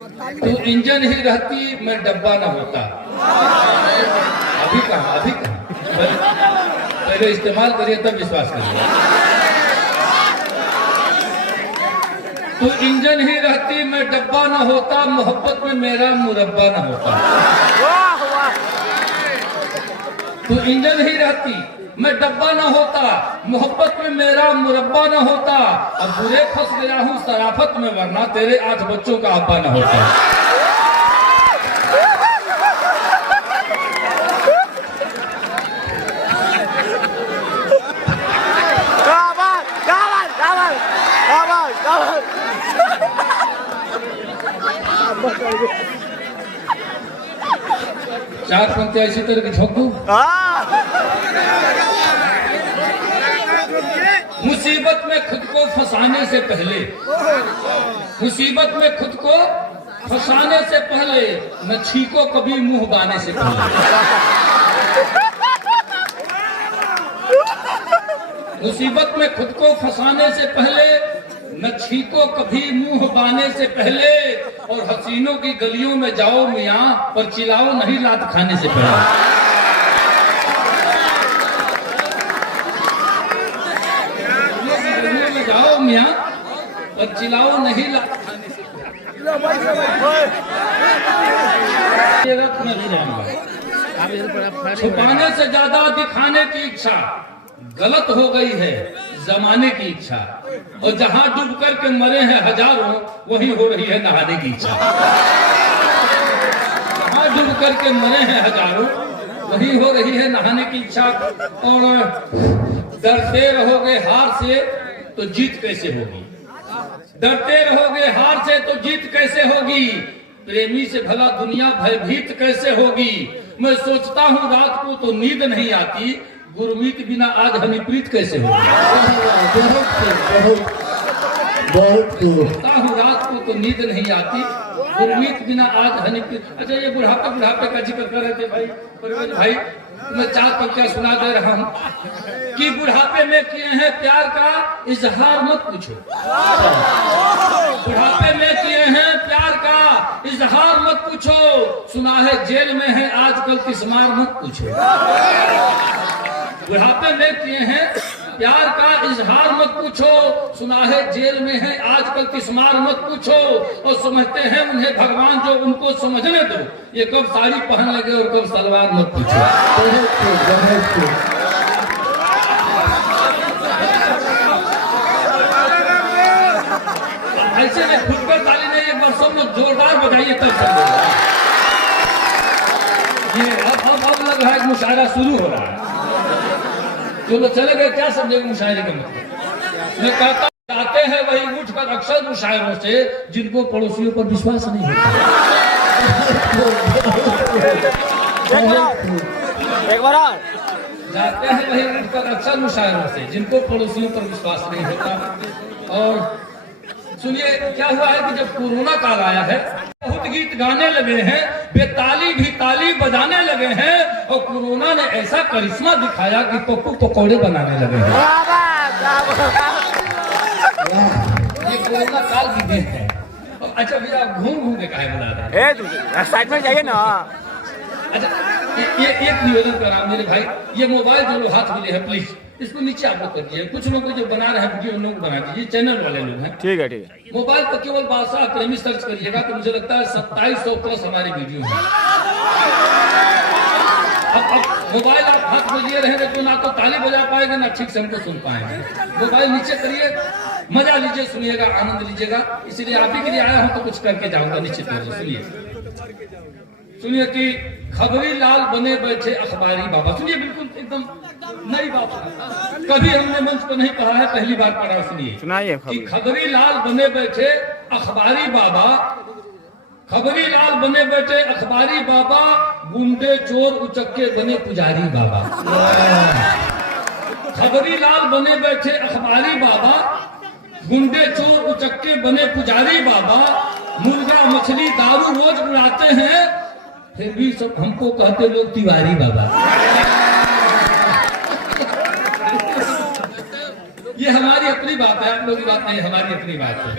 तो इंजन ही रहती मैं डब्बा न होता। अभी कहा पहले इस्तेमाल करिए तब विश्वास करिए। तो इंजन ही रहती मैं डब्बा न होता, मोहब्बत में मेरा मुरब्बा न होता। तो इंजन ही रहती मैं डब्बा न होता, मोहब्बत में मेरा मुरब्बा न होता। अब बुरे फंस गया हूँ शराफत में, वरना तेरे 8 बच्चों का अब्बा न होता। चार पंक्तियां इसी तरह की झोंक दूं। मुसीबत में खुद को फंसाने से पहले, मुसीबत में खुद को फंसाने से पहले न छीको कभी मुंह बाने से पहले। मुसीबत में खुद को फंसाने से पहले न छीको कभी मुंह बाने से पहले, और हसीनों की गलियों में जाओ मियां पर चिल्लाओ नहीं लात खाने से पहले। गलियों में जाओ मियां पर चिल्लाओ नहीं लात खाने से पहले। छुपाने से ज्यादा दिखाने की इच्छा गलत हो गई है जमाने की इच्छा, और जहां डूब करके मरे हैं हजारों वही हो रही है नहाने की इच्छा। जहां डूब करके मरे हैं हजारों वही हो रही है नहाने की इच्छा। और डरते रहोगे हार से तो जीत कैसे होगी, डरते रहोगे हार से तो जीत कैसे होगी, प्रेमी से भला दुनिया भयभीत कैसे होगी। मैं सोचता हूँ रात को तो नींद नहीं आती, गुरमीत बिना आज हनीप्रीत कैसे होगी। सोचता हूँ रात को तो नींद नहीं आती, गुरमीत बिना आज हनीप्रीत। अच्छा, ये बुढ़ापे का जिक्र कर रहे थे भाई परवेज भाई, मैं 4 पंक्तियां सुना दे रहा हूँ कि बुढ़ापे में किए हैं प्यार का इजहार मत पूछो। बुढ़ापे में किए हैं प्यार का इजहार मत पूछो, सुना है जेल में है आजकल तिस्मार मत पूछो। बुढ़ापे में किए हैं प्यार का इजहार मत पूछो, सुना है जेल में है आजकल तिस्मार मत पूछो। और समझते हैं उन्हें भगवान जो उनको समझने दो, ये कब साड़ी पहन लगे और कब सलवार मत पूछो। ऐसे में फुटकर ताली ने एक बार सब लोग जोरदार बजाइए तब समझेगा। ये अब लग रहा है मुशायरा शुरू हो रहा है। जो लोग चले गए क्या समझेंगे मुशायरे का मतलब। मैं कहता आते हैं वही उठकर अक्सर मुशायरों से जिनको पड़ोसियों पर विश्वास नहीं होता। एक बार जाते हैं वही उठकर अक्सर मुशायरों से जिनको पड़ोसियों पर विश्वास नहीं होता। और सुनिए क्या हुआ है कि जब कोरोना काल आया है, बहुत गीत गाने लगे हैं, बेताली भी ताली बजाने लगे हैं, और कोरोना ने ऐसा करिश्मा दिखाया कि पप्पू पकौड़े बनाने लगे हैं। ये कोरोना काल की देन है। अच्छा भैया आप घूम के काहे बना रहे हैं? एक्साइटमेंट चाहिए ना। अच्छा ये एक निवेदन कर रहा हूं मेरे भाई, ये मोबाइल जो लोग हाथ मिले हैं प्लीज इसको नीचे आप लोग कर दीजिए। कुछ लोग जो बना रहे हैं वीडियो उन लोग बना दीजिए, चैनल वाले लोग हैं। ठीक है ठीक है। मोबाइल पर केवल बादशाह प्रेमी सर्च करिएगा तो मुझे लगता है 2700 प्लस हमारी वीडियो है। अब मोबाइल आप हाथ में लिए रहेंगे तो ना तो ताली बजा पाएंगे ना ठीक से हमको सुन पाएंगे। मोबाइल नीचे करिए, मजा लीजिए, सुनिएगा, आनंद लीजिएगा। इसीलिए आप ही के लिए आया हूं तो कुछ करके जाऊंगा निश्चित रूप से। सुनिए कि खबरी लाल बने बैठे अखबारी बाबा। सुनिए बिल्कुल एकदम नई बात है, कभी हमने मंच पर नहीं पढ़ा है, पहली बार पढ़ा। सुनिए कि खबरी लाल बने बैठे अखबारी बाबा, खबरी लाल बने बैठे अखबारी बाबा, गुंडे चोर उचक्के बने पुजारी बाबा। खबरी लाल बने बैठे अखबारी बाबा, गुंडे चोर उचक्के बने पुजारी बाबा, मुर्गा मछली दारू रोज उड़ाते हैं, फिर भी सब हमको कहते लोग तिवारी बाबा। ये हमारी अपनी बात है, आप लोगों की बात नहीं, हमारी अपनी बात है।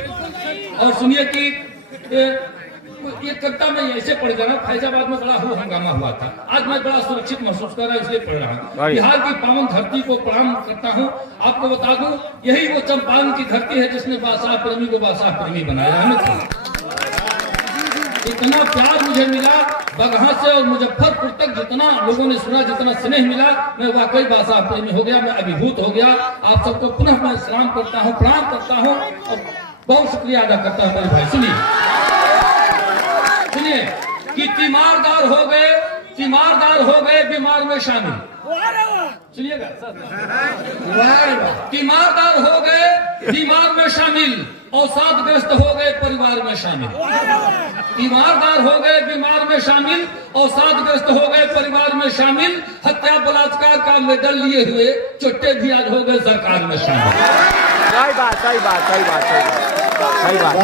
और सुनिए कि ये कविता में ऐसे पढ़ जा रहा हूँ, फैजाबाद में बड़ा हंगामा हुआ था। आज मैं बड़ा सुरक्षित महसूस कर रहा हूँ, इसलिए पढ़ रहा हूँ। बिहार की पावन धरती को प्रणाम करता हूँ। आपको बता दूं, यही वो चंपारण की धरती है जिसने बादशाह प्रेमी को बादशाह प्रेमी बनाया है। इतना प्यार मुझे मिला बगहा से और मुजफ्फरपुर तक, जितना लोगों ने सुना, जितना स्नेह मिला, मैं वाकई बादशाह प्रेमी हो गया, मैं अभिभूत हो गया। आप सबको पुनः मैं सलाम करता हूँ, प्रणाम करता हूँ और बहुत शुक्रिया अदा करता हूँ मेरे भाई। सुनिए सुनिए कि तीमारदार हो गए बीमार में शामिल। सुनिएगा, तीमारदार हो गए बीमार में शामिल, अवसादग्रस्त हो गए परिवार में शामिल। तीमारदार हो गए बीमार में शामिल, अवसादग्रस्त हो गए परिवार में शामिल। हत्या बलात्कार का मेडल लिए हुए चुट्टे भी आज हो गए सरकार में शामिल। सही बात।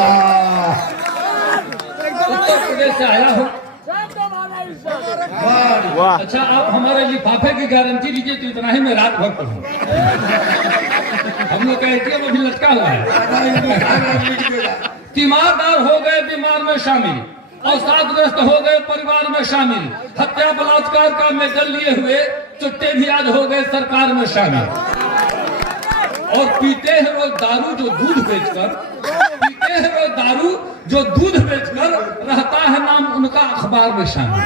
उत्तर प्रदेश से आया हूँ। वाह। अच्छा, आप हमारे लिफाफे की गारंटी लीजिए तो इतना ही मैं रात भर पढ़ूं। हम लोग का एटीएम अभी लटका हुआ है। तीमारदार हो गए बीमार में शामिल, अवसादग्रस्त हो गए परिवार में शामिल। हत्या बलात्कार का मेडल लिए हुए चुट्टे भी आज हो गए सरकार में शामिल। और पीते हैं वो दारू जो दूध बेचकर, रहता है नाम उनका अखबार में शामिल।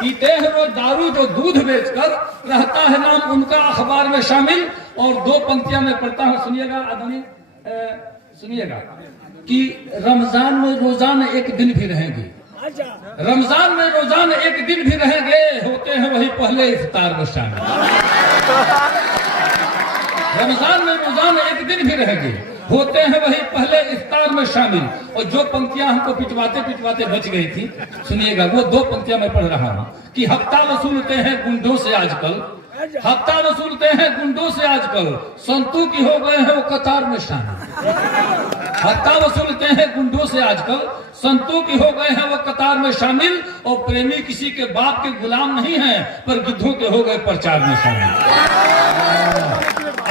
पीते हैं वो दारू जो दूध बेचकर, रहता है नाम उनका अखबार में शामिल। और दो पंक्तियां मैं पढ़ता हूं, सुनिएगा आदमी, सुनिएगा कि रमजान में रोजाना एक दिन भी रहेंगे, रमजान में रोजाना एक दिन भी रहेंगे, होते हैं वही पहले इफ्तार में शामिल। रमजान में रोजाना एक दिन भी रहेंगे, होते हैं वही पहले इफ्तार में शामिल। और जो पंक्तियां हमको पिटवाते बच गई थी, सुनिएगा, वो दो पंक्तियां मैं पढ़ रहा हूं कि हफ्ता वसूलते हैं गुंडों से आजकल, हफ्ता वसूलते हैं गुंडों से आजकल, संतू की हो गए हैं वो कतार में शामिल। हफ्ता वसूलते हैं गुंडों से आजकल, संतों की हो गए हैं वो कतार में शामिल। और प्रेमी किसी के बाप के गुलाम नहीं है, पर गिद्धों के हो गए प्रचार में शामिल।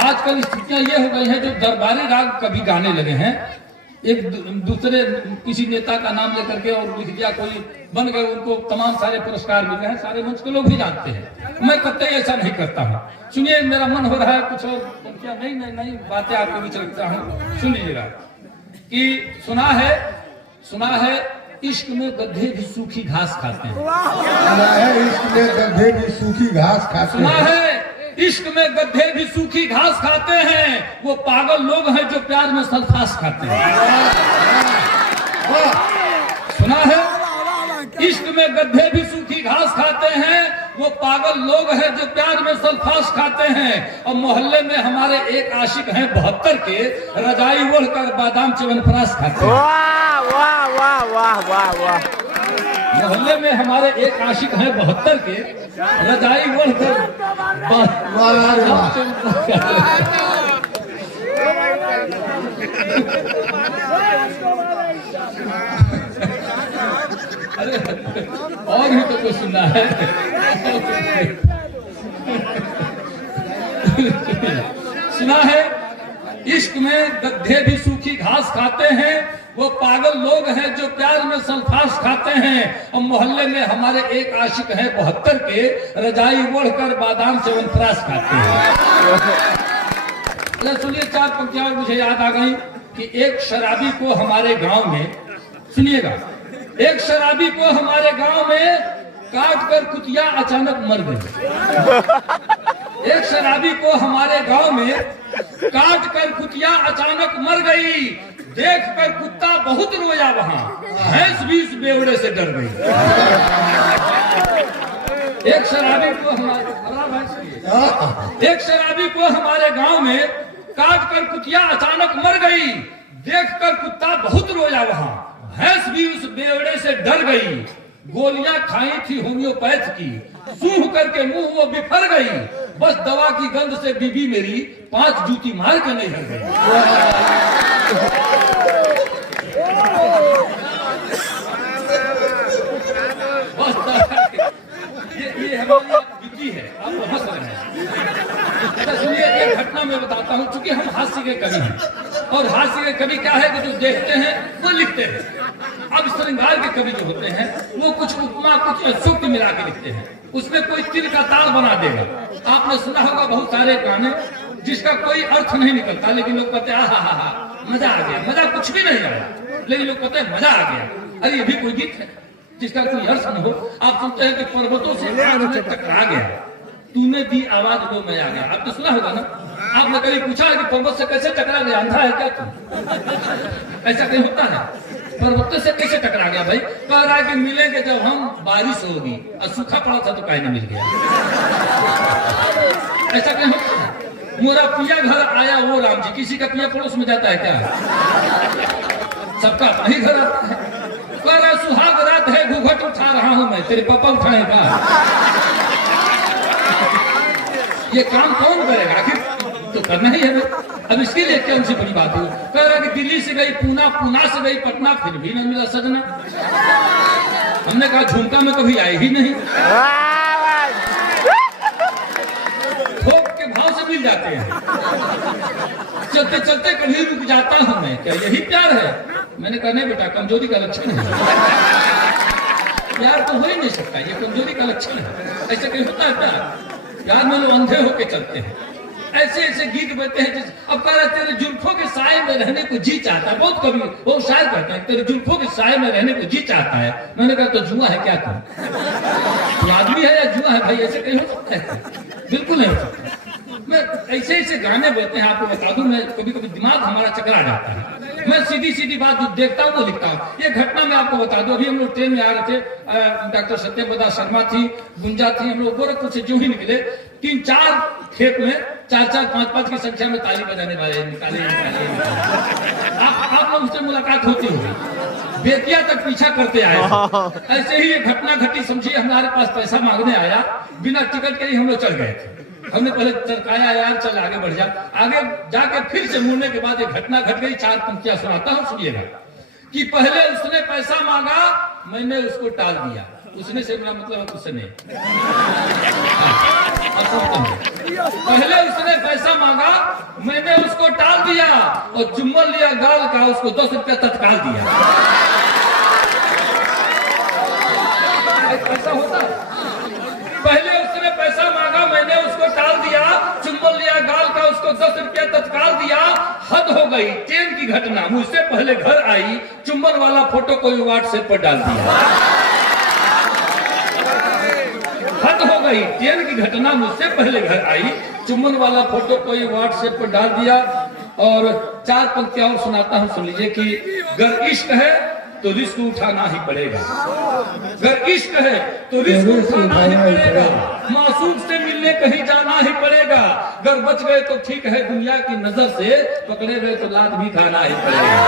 आजकल स्थितियां ये हो गई हैं, जो दरबारी राग कभी गाने लगे हैं, एक दूसरे किसी नेता का नाम लेकर के और लिख दिया, कोई बन गए, उनको तमाम सारे पुरस्कार मिल रहे हैं, सारे मंच के लोग भी जानते हैं। मैं कतई ऐसा नहीं करता हूँ। सुनिए, मेरा मन हो रहा है कुछ और क्या नहीं बातें आपके बीच रखता हूँ। सुन लीजिएगा कि सुना है इश्क में गड्ढे भी सूखी घास खाते हैं। इश्क में गड्ढे भी सूखी घास खाते सुना है इश्क में गड्ढे भी सूखी घास खाते हैं, वो पागल लोग हैं जो प्यार में सल्फास खाते हैं। सुना है इश्क में गड्ढे भी सूखी घास खाते हैं, वो पागल लोग हैं जो प्यार में सल्फास खाते हैं। और मोहल्ले में हमारे एक आशिक हैं 72 के, रजाई ओढ़ कर बादाम च्यवनप्राश खाते हैं। वाह। मोहल्ले में हमारे एक आशिक हैं 72 के, रजाई ओढ़ कर अरे और भी तो कुछ सुनना है। सुना है इश्क में गड्ढे भी सूखी घास खाते हैं, वो पागल लोग हैं जो प्यार में सल्फास खाते हैं। और मोहल्ले में हमारे एक आशिक हैं 72 के, रजाई ओढ़ कर बादाम च्यवनप्राश खाते हैं। सुनिए, 4 पंक्तियां मुझे याद आ गई कि एक शराबी को हमारे गांव में, सुनिएगा, एक शराबी को हमारे गांव में काट कर कुतिया अचानक मर गई। एक शराबी को हमारे गांव में काट कर कुतिया अचानक मर गई, देख कर कुत्ता बहुत रोया, वहां भैंस भी उस बेवड़े से डर गई। एक शराबी को हमारे गांव में काट कर कुतिया अचानक मर गई, देख कर कुत्ता बहुत रोया, वहां भैंस भी उस बेवड़े से डर गई। गोलियां खाई थी होम्योपैथ की, सूंघ करके मुंह वो बिफर गई, बस दवा की गंध से बीबी मेरी 5 जूती मार के नहीं हट गई। बस ये हमारी विकी है, आप हंस रहे हैं। अच्छा सुनिए, एक घटना मैं बताता हूं, चूंकि हम हास्य के कवि हैं। और हास्य के कवि क्या है कि जो देखते हैं वो लिखते हैं। अब श्रृंगार के कवि जो होते हैं वो कुछ उपमा कुछ सूक्त मिला के लिखते हैं, उसमें कोई तिल का ताल बना देगा। आपने सुना होगा बहुत सारे गाने जिसका कोई अर्थ नहीं निकलता, लेकिन लोग कहते हैं हा मजा आ गया। मजा कुछ भी नहीं आया, लेकिन लोग कहते हैं मजा आ गया। अरे ये भी कोई गीत है जिसका कोई अर्थ न हो। आप सुनते हैं कि पर्वतों से टकरा गया, तूने दी आवाज वो मैं आ गया। आपने सुना होगा ना। आपने कभी पूछा कि पर्वत से कैसे टकरा गया, अंधा है क्या तू? ऐसा कहीं होता है? पर्वत से कैसे टकरा गया भाई? कह रहा है कि मिलेंगे जब हम बारिश होगी, और सूखा पड़ा था तो काहे नहीं मिल गया। ऐसा कहीं होता है? मोरा पिया घर आया वो राम जी, किसी का पिया पड़ोस में जाता है क्या? सबका अपना ही घर आता है। कह रहा सुहाग रात है घूंघट उठा रहा हूं मैं, तेरे पापा उठाएगा? ये काम कौन करेगा? आखिर तो करना ही है। अब इसके लिए कौन सी बड़ी बात है? कह रहा कि दिल्ली से गई पूना, पूना से गई पटना, फिर भी न मिला सजना। हमने कहा झुमका में कभी आए ही नहीं, थोक के भाव से मिल जाते हैं। चलते चलते कभी रुक जाता हूं मैं, क्या यही प्यार है? मैंने कहा नहीं बेटा, कमजोरी का लक्षण है। प्यार तो हो ही नहीं सकता, ये कमजोरी का लक्षण है। ऐसे कहीं होता है प्यार? प्यार में लोग अंधे होके चलते हैं। ऐसे ऐसे गीत बजते हैं अब कह रहे तेरे जुल्फों के साए में रहने को जी चाहता है। बहुत कवि बहुत शायर कहते हैं तेरे जुल्फों के साए में रहने को जी चाहता है। मैंने कहा तो जुआ है क्या तू आदमी है या जुआ है भाई? ऐसे कहीं हो सकता है? बिल्कुल नहीं हो सकता। मैं ऐसे ऐसे गाने बोलते हैं, आपको बता दूं, मैं कभी कभी दिमाग हमारा चकरा जाता है। मैं सीधी सीधी बात जो देखता हूँ वो लिखता हूँ। ये घटना मैं आपको बता दूं, अभी हम लोग ट्रेन में आ रहे थे, डॉक्टर सत्यप्रदा शर्मा थी, गुंजा थी, हम लोग गोरखपुर से जो ही निकले, 3-4 खेत में 4-4, 5-5 की संख्या में ताली बजाने वाले निकाले। आप लोग से मुलाकात होती होगी, बेतिया तक पीछा करते आए। ऐसे ही एक घटना घटी, समझिए हमारे पास पैसा मांगने आया, बिना टिकट के ही हम लोग चल गए थे। हमने पहले तरकाया यार चल आगे बढ़ जा, आगे जाके फिर से मुड़ने के बाद एक घटना घट गई। 4 पंक्तियां सुनाता हूँ, सुनिएगा। कि पहले उसने पैसा मांगा, मैंने उसको टाल दिया। उसने से मेरा मतलब उसने पहले उसने पैसा मांगा, मैंने उसको टाल दिया, और चुम्बन लिया गाल का, उसको 10 रुपया तत्काल दिया। ऐसा होता है? पहले उसने पैसा मांगा, मैंने उसको टाल दिया, चुम्बन लिया गाल का, उसको 10 रुपया तत्काल दिया। हद हो गई, ट्रेन की घटना, मुझसे पहले घर आई, चुम्बन वाला फोटो कोई व्हाट्सएप पर डाल दिया। हद हो गई, ट्रेन की घटना, मुझसे पहले घर आई, चुम्बन वाला फोटो कोई व्हाट्सएप पर डाल दिया। और 4 पंक्तियां और सुनाता हूं, सुन लीजिए। कि गर इश्क है तो रिस्क उठाना ही पड़ेगा, अगर इश्क है तो रिस्क उठाना ही पड़ेगा, मासूम से मिलने कहीं जाना ही पड़ेगा। अगर बच गए तो ठीक है, दुनिया की नजर से पकड़े गए तो लात भी खाना ही पड़ेगा।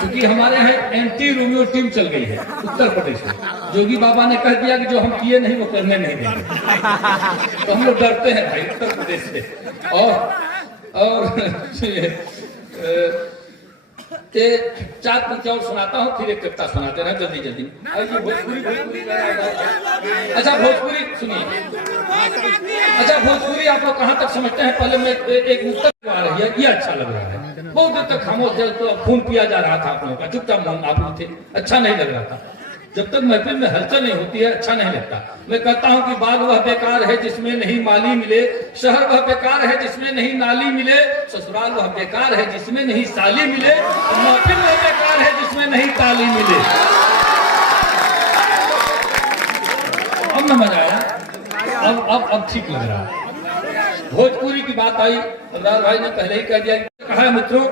क्योंकि हमारे यहाँ एंटी रोमियो टीम चल गई है उत्तर प्रदेश में। जोगी बाबा ने कह दिया कि जो हम किए नहीं वो करने नहीं देंगे, तो हम लोग डरते हैं भाई उत्तर प्रदेश से। ते 4 पंक्तियां और सुनाता हूँ, फिर एक कविता सुनाते रहे जल्दी जल्दी। भोजपुरी अच्छा भोजपुरी सुनिए। अच्छा भोजपुरी आप लोग कहाँ तक समझते हैं? पहले मैं एक उत्तर आ रही है, ये अच्छा लग रहा है। बहुत देर तक खामोश थे, तो खून पिया जा रहा था आप लोगों का, चुपचाप आप लोग थे, अच्छा नहीं लग रहा था। जब तक महफिल में हलचल नहीं होती है अच्छा नहीं लगता। मैं कहता हूं कि बाग वह बेकार है जिसमें नहीं माली मिले, शहर वह बेकार है जिसमें नहीं नाली मिले, ससुराल वह बेकार है जिसमें नहीं साली मिले, महफिल वह बेकार है जिसमें नहीं ताली मिले। अब न मजा आया, अब ठीक लग रहा है। भोजपुरी की बात आई, सरदार भाई ने पहले ही कह दिया, कहा है मित्रों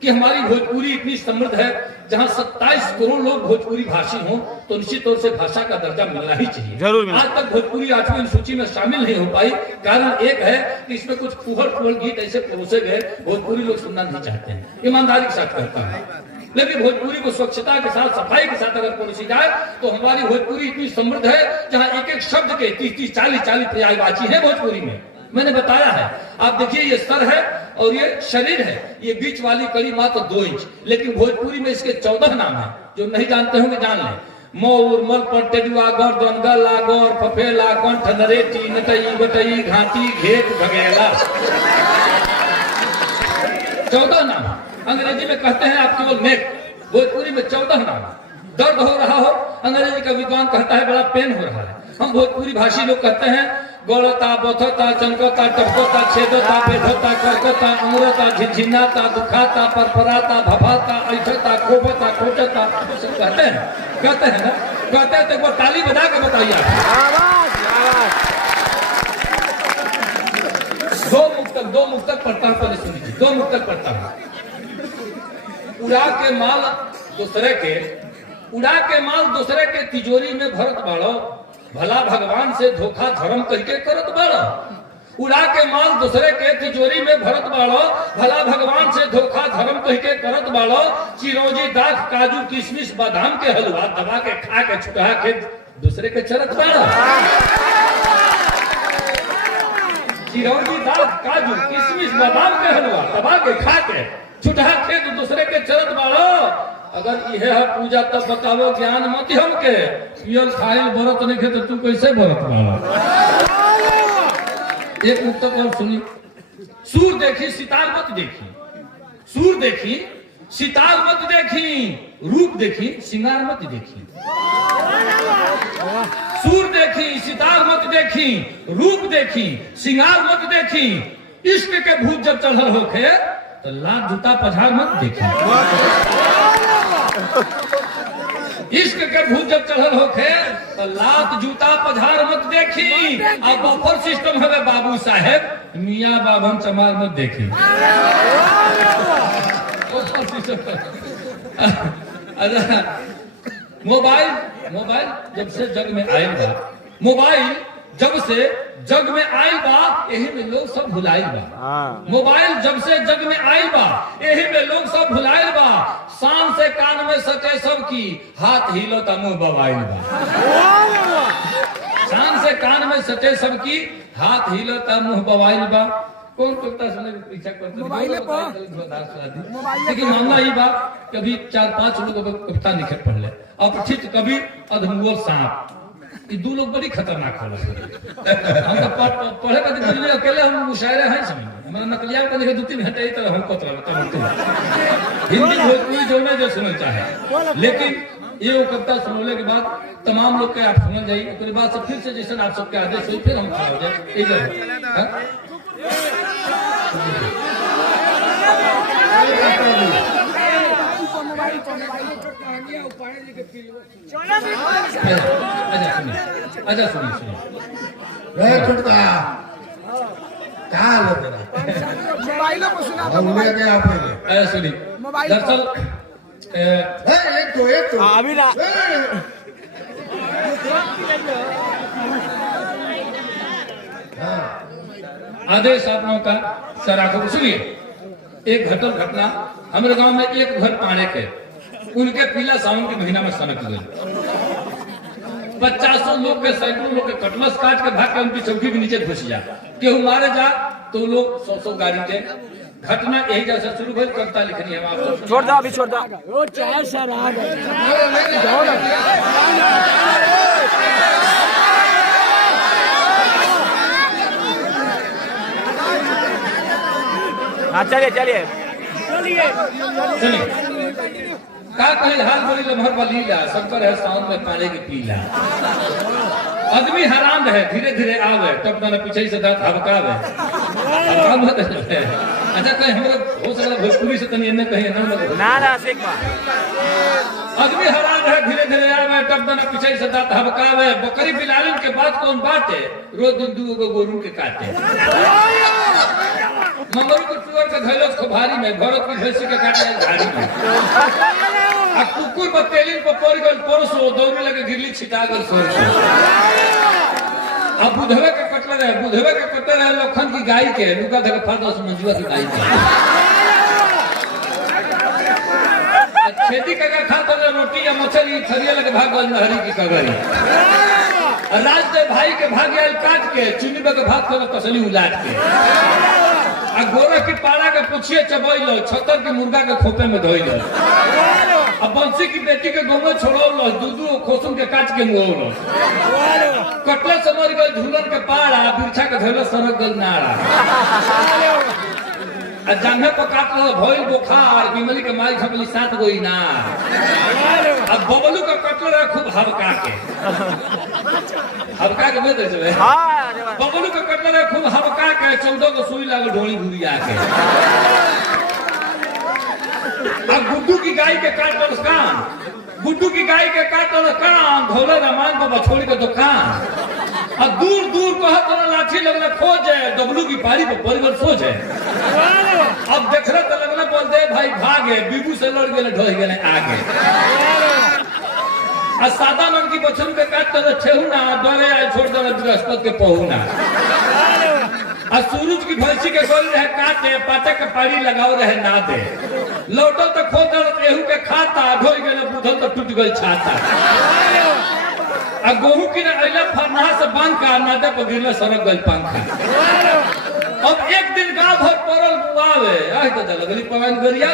कि हमारी भोजपुरी इतनी समृद्ध है, जहां 27 करोड़ लोग भोजपुरी भाषी हों तो निश्चित तौर से भाषा का दर्जा मिलना ही चाहिए। जरूर। आज तक भोजपुरी 8वीं अनुसूची में शामिल नहीं हो पाई। कारण एक है कि इसमें कुछ फूहड़ गीत ऐसे परोसे गए, भोजपुरी लोग सुनना नहीं चाहते हैं, ईमानदारी के साथ कहता है। लेकिन भोजपुरी को स्वच्छता के साथ, सफाई के साथ अगर परोसी जाए तो हमारी भोजपुरी इतनी समृद्ध है, जहाँ एक एक शब्द के 30-30, 40-40 पर्यायवाची है भोजपुरी में। मैंने बताया है, आप देखिए ये सर है और ये शरीर है, ये बीच वाली कड़ी मात्र 2 इंच, लेकिन भोजपुरी में इसके 14 नाम है। जो नहीं जानते होंगे जान लें। मोर, मलपट, टेडुआ, गर्दन, गला, गौर, फफेला, कंठ, नरेटी, नटई, बटई, घाटी, घेट, भगेला। 14 नाम, अंग्रेजी में कहते हैं आप केवल नेक, भोजपुरी में 14 नाम। दर्द हो रहा हो, अंग्रेजी का विद्वान कहता है बड़ा पेन हो रहा है। हम भोजपुरी भाषी लोग कहते हैं गोलता, बोथता, चमकता, टपकोता, छेदता, बेधता, करकता, उमरता, झिझिनाता, दुखाता, परपराता, भभाता, ऐठता, खोपता, खोचता, सब कहते हैं ना? कहते हैं तो एक बार ताली बजा के बताइए आप। दो मुक्तक पढ़ता हूँ, पहले सुनिए। 2 मुक्तक पढ़ता हूँ। उड़ा के माल दूसरे के तिजोरी में भरत बाड़ो, भला भगवान से धोखा धर्म करके करत बाड़ो। उड़ा के माल दूसरे के तिजोरी में भरत बाड़ो, भला भगवान से धोखा धर्म करके करत बाड़ो। चिरौंजी, दाख, काजू, किशमिश, बादाम के हलवा दबा के खा के छुटा के दूसरे के चरत बाड़ो। चिरौंजी, दाख, काजू, किशमिश, बादाम के हलवा दबा के खा के छुटा के दूसरे के चरत बाड़ो। अगर यह है पूजा तब बताओ ज्ञान मत हमके, पियल खाइल व्रत नहीं खे तो तू कैसे व्रत बाड़ा। एक मुक्तक और सुनी। सूर देखी सितार मत देखी, सूर देखी सितार मत देखी, रूप देखी सिंगार मत देखी। सूर देखी सितार मत देखी, रूप देखी सिंगार मत देखी। इश्क के भूत जब चढ़ल होखे तो लात जूता पझार मत देखी। इश्क के भूत जब चढ़ल होखे तो लात जूता पझार मत देखी। अब बफर सिस्टम है बाबू साहेब, मियाँ बाबन चमार मत देखी। मोबाइल जब से जग में आयल बा, मोबाइल जब से जग में आयल बा, यही में लोग सब भुलाइल बा। मोबाइल जब से जग में आयल बा, यही में लोग सब भुलाइल बा। शान से कान में सटे सब की, हाथ हिलो ता मुंह बवाइल बा। शान से कान में सटे सब की, हाथ हिलो ता मुंह बवाइल बा। कौन कविता सुनने की इच्छा करते हैं? लेकिन मामला ही बा, कभी 4-5 लोग कविता निखट पढ़ ले, अपठित कभी अधमुअल सांप, ये 2 लोग बड़ी खतरनाक होला। हम तो पढ़े का दिन अकेले हम मुशायरे हैं समझ, हमारा नकलिया का देखे 2-3 घंटे ही तरह हमको हिंदी भोजपुरी जो में जो सुनना चाहे। लेकिन ये वो कविता सुनने के बाद तमाम लोग के आप सुन जाइए, उसके बाद से फिर से जैसे आप सबके आदेश हुई फिर हम खड़ा हो जाए। अच्छा सुनिए छुटका क्या हाल है तेरा? सुनिए दरअसल एक तो अभी ना आदेश आप लोगों का सर आंखों को सुनिए। एक घटना हमारे गांव में एक घर पाने के, उनके पीला सावन के महीना में सनक गए। 50 लोग के, सैकड़ों लोग के कटमस काट के भाग के उनकी चौकी के नीचे घुस जा, केहू मारे जा तो लोग 100 गाड़ी के। घटना यही जैसे शुरू हुई, कविता लिखनी है आप छोड़ दो, अभी छोड़ दो। हाँ चलिए चलिए का कहे हाल बोली लम्हर वाली ला, शंकर है सावन में पानी के पीला। आदमी हराम है, धीरे धीरे आवे, तब ना पीछे से दांत हबकावे। अच्छा कहीं हम लोग हो सकता भोजपुरी से तनी कहीं ना सीख आदमी हराम है, धीरे धीरे आवे, तब ना पीछे से दांत हबकावे। बकरी बिलालन के बाद कौन बाटे, रोज 2 गोरू के काटे। मंगरू के टुअर के धैलस भारी में, भरत की भैंसी के काटे झाड़ी में। आ कुकुर बतेलिन पर पड़ गल परसो, दौड़े लगे गिरली छिटा गल सरसो। अब बुधवे के कटले रहे लखन की गाय के, लुका धके फादस मंजुआ की गाय के। खेती का खाता रोटी या मछली थरिया लगे भाग गल हरी की कगरी। राज दे भाई के भाग आयल काट के, चुनी के भात कर तसली उलाट के। आ गोरा की पाड़ा के पुछिए चबैलो, छतर के मुर्गा के खोपे में धोइलो। अब बंसी की बेटी के गोमे छोड़ौलो, 2 खोसुम के काट के मुओलो। कटले समझ गए झूलन के पाड़ा, बिरछा के धोइलो सरक गल नाड़ा। जांघे पर काट रहा भइल बुखार बिमली के माई खपली 7 गो इनार। अब बबलू का कटल रहा खूब हबका के में दे चले हाँ बबलू का कटल रहा खूब हबका के 14 को सुई लागल ढोली घुरिया के। अब गुड्डू की गाय के काटल कान गुड्डू की गाय के काटल कान धोले रमान को बछोड़ी के दुकान। अब दूर दूर कहत ना लाठी लगना खोजे डबलू की पारी पर परिवर सोचे। अब देख रहे तो लगना बोल दे भाई भागे बीबू से लड़ गए ढोई गए आगे। आ सादा मन की बचन के काट तो छेहुना डरे आए छोड़ दे बृहस्पति के पहुना। आ सूरज की भैंसी के गोल रहे काटे पाटे के पारी लगाओ रहे ना दे लौटल तो खोदल एहू के खाता ढोई गए बुधल तो टूट गई छाता। आ गेहूं की अइला फरना से बांध का नादे पर गिरले सरक गई पंखा। अब एक दिन गांव भर पड़ल बुआवे आइ तो लगली पवन गरिया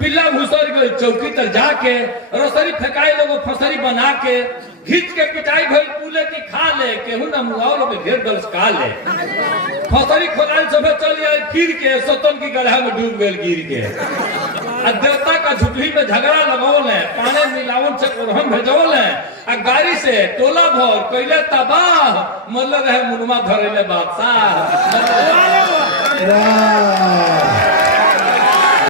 पिल्ला घुसर गई चौकी तक जाके रसरी फेंकाई लोगो फसरी बना के घीच के पिटाई भइल पुले की खा ले केहू ना मुआवलो के ढेर दलस का ले फसरी खोलाई सबे चली आई फिर के सतन की गड्ढा में डूब गई गिर के। आ देवता का झुटही में झगड़ा लगावल है पानी मिलावन से हम भेजवल है आ गाड़ी से टोला भर कैले तबाह मल्ल रहे मुनमा धरेले बादशाह।